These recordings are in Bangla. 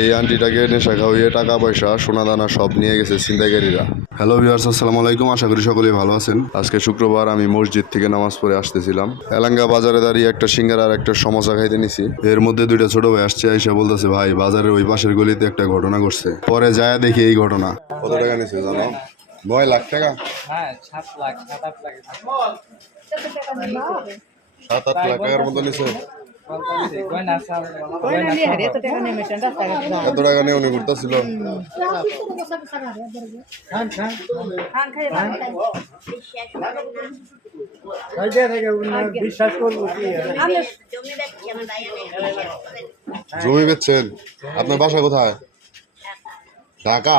এই আন্টিটাকে নেশা খাওয়িয়ে টাকা পয়সা সোনা দানা সব নিয়ে গেছে ছিনতাইকারীরা। হ্যালো ভিউয়ার্স, আসসালামু আলাইকুম। আশা করি সকলেই ভালো আছেন। আজকে শুক্রবার, আমি মসজিদ থেকে নামাজ পড়ে আসতেছিলাম। এলাঙ্গা বাজারে দাঁড়িয়ে একটা সিঙ্গারা আর একটা সমোসা খাইতে নিছি। এর মধ্যে দুইটা ছোট ভাই আসছে, আইসা বলতেছে ভাই বাজারের ওই পাশের গলিতে একটা ঘটনা ঘটছে। পরে যায় দেখি এই ঘটনা। কত টাকা নিছে জানো? 9 লাখ টাকা। হ্যাঁ 7 লাখ 7-8 লাখ 7-8 লাখ টাকার মতো নিছে। এত টাকা নিয়ে উনি ঘুরতেছিল। জমি বেচছেন? আপনার বাসা কোথায়? ঢাকা।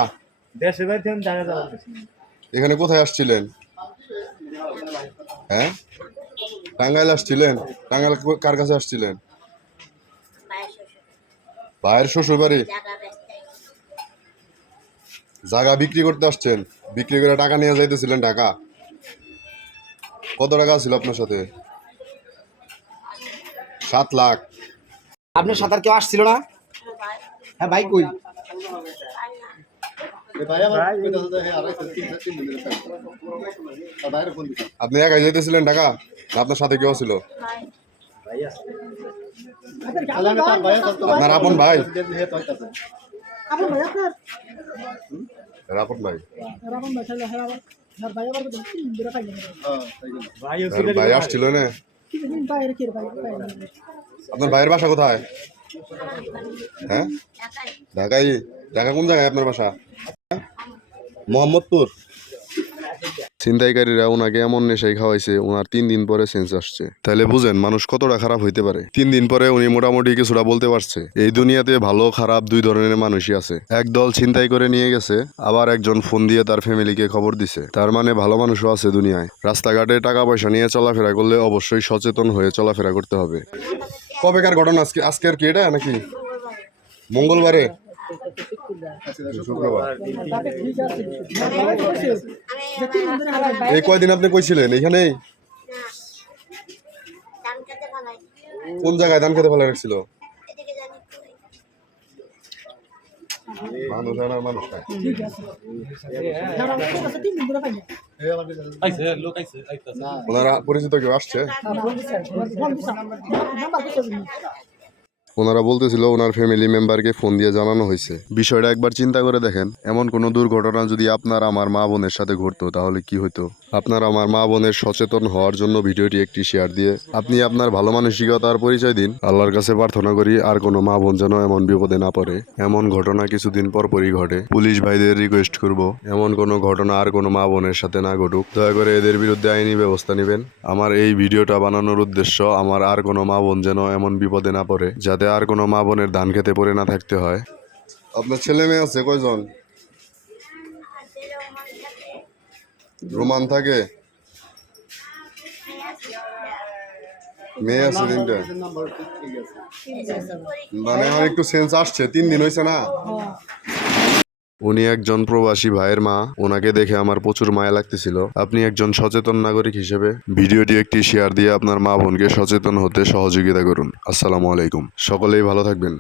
এখানে কোথায় আসছিলেন? হ্যাঁ, টাঙ্গাইল আসছিলেন? টাঙ্গাইল কার কাছে আসছিলেন? ভাইয়ের শ্বশুর বাড়ি। জায়গা বিক্রি করতে আসছেন, বিক্রি করে টাকা নিয়ে যাইতেছিলেন ঢাকা। কত টাকা ছিল আপনার সাথে? 7 লাখ। আপনার সাথে আর কেউ আসছিল না? হ্যাঁ ভাই কই? আপনি একাই যাইতেছিলেন ঢাকা, না আপনার সাথে কেউ ছিল? আপনার আপন ভাই? আপন ভাই ভাই আসছিল না? আপনার ভাইয়ের বাসা কোথায়? হ্যাঁ, ঢাকায়। ঢাকা কোন জায়গায় আপনার বাসা? মোহাম্মদপুর। ছিনতাইকারীরা ওনাকে এমন নেশাই খাওয়াইছে, ওনার 3 দিন পরে সেন্স আসছে। তাহলে বুঝেন মানুষ কতটা খারাপ হইতে পারে। 3 দিন পরে উনি মোটামুটি কিছুটা বলতে পারছে। এই দুনিয়াতে ভালো খারাপ দুই ধরনের মানুষই আছে। একদল ছিনতাই করে নিয়ে গেছে, আবার একজন ফোন দিয়ে তার ফ্যামিলিকে খবর দিছে। তার মানে ভালো মানুষও আছে দুনিয়ায়। রাস্তাঘাটে টাকা পয়সা নিয়ে চলাফেরা করলে অবশ্যই সচেতন হয়ে চলাফেরা করতে হবে। কবেকার ঘটনা? আজকের কি এটা নাকি মঙ্গলবারে? শুক্রবার। এই কয়দিন আপনি কইছিলেন এইখানেই? কোন জায়গায় ধান খেতে ফেলা রাখছিল? ওনারা পরিচিত কেউ আসছে? ওনারা বলতেছিল ওনার ফ্যামিলি মেম্বারকে ফোন দিয়ে জানানো হয়েছে। বিষয়টা একবার চিন্তা করে দেখেন, এমন কোনো দুর্ঘটনা যদি আপনার আমার মা বোনের সাথে ঘটতো তাহলে কি হতো? আপনার আমার মা বোনের সচেতন হওয়ার জন্য ভিডিওটি একটি শেয়ার দিয়ে আপনি আপনার ভালো মানসিকতার পরিচয় দিন। আল্লাহর কাছে প্রার্থনা করি আর কোনো মা বোন যেন এমন বিপদে না পড়ে। এমন ঘটনা কিছুদিন পরই ঘটে। পুলিশ ভাইদের রিকোয়েস্ট করব, এমন কোনো ঘটনা আর কোনো মা বোনের সাথে না ঘটুক। দয়া করে এদের বিরুদ্ধে আইনি ব্যবস্থা নেবেন। আমার এই ভিডিওটা বানানোর উদ্দেশ্য আমার আর কোনো মা বোন যেন এমন বিপদে না পড়ে, যাতে আর কোনো মা বোনের ধান খেতে পড়ে না থাকতে হয়। আপনার ছেলে মেয়ে আছে কয়জন? রোমান থাকে? মেয়ে আছে 3টা। মানে আমার একটু সেন্স আসছে, 3 দিন হয়েছে না? উনি একজন প্রবাসী ভাইয়ের মা, ওনাকে দেখে আমার প্রচুর মায়া লাগতেছিল। আপনি একজন সচেতন নাগরিক হিসেবে ভিডিওটি একটি শেয়ার দিয়ে আপনার মা বোনকে সচেতন হতে সহযোগিতা করুন। আসসালামু আলাইকুম। সকলেই ভালো থাকবেন।